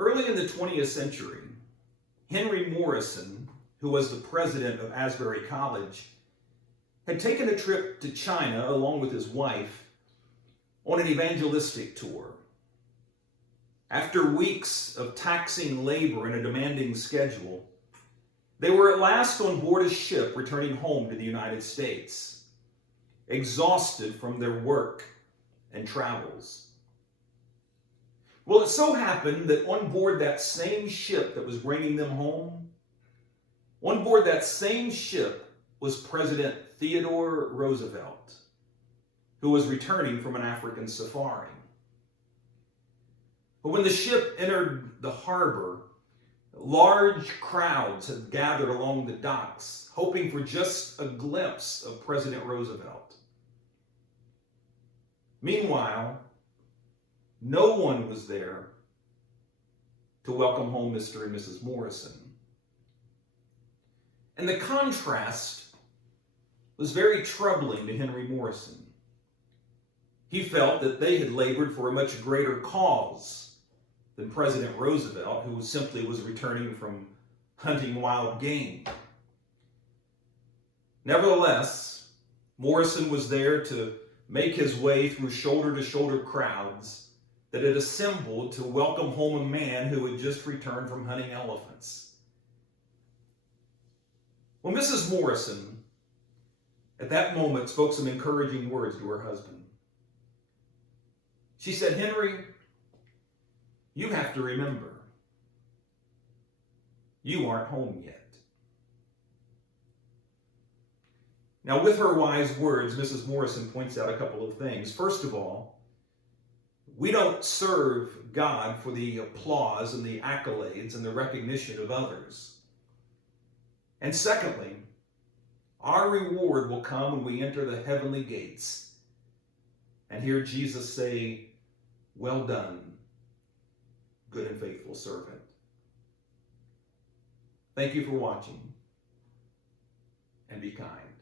Early in the 20th century, Henry Morrison, who was the president of Asbury College, had taken a trip to China along with his wife on an evangelistic tour. After weeks of taxing labor and a demanding schedule, they were at last on board a ship returning home to the United States, exhausted from their work and travels. Well, it so happened that on board that same ship that was bringing them home, on board that same ship was President Theodore Roosevelt, who was returning from an African safari. But when the ship entered the harbor, large crowds had gathered along the docks, hoping for just a glimpse of President Roosevelt. Meanwhile, no one was there to welcome home Mr. and Mrs. Morrison. And the contrast was very troubling to Henry Morrison. He felt that they had labored for a much greater cause than President Roosevelt, who simply was returning from hunting wild game. Nevertheless, Morrison was there to make his way through shoulder-to-shoulder crowds that had assembled to welcome home a man who had just returned from hunting elephants. Well, Mrs. Morrison, at that moment, spoke some encouraging words to her husband. She said, "Henry, you have to remember, you aren't home yet." Now, with her wise words, Mrs. Morrison points out a couple of things. First of all, we don't serve God for the applause and the accolades and the recognition of others. And secondly, our reward will come when we enter the heavenly gates and hear Jesus say, "Well done, good and faithful servant." Thank you for watching, and be kind.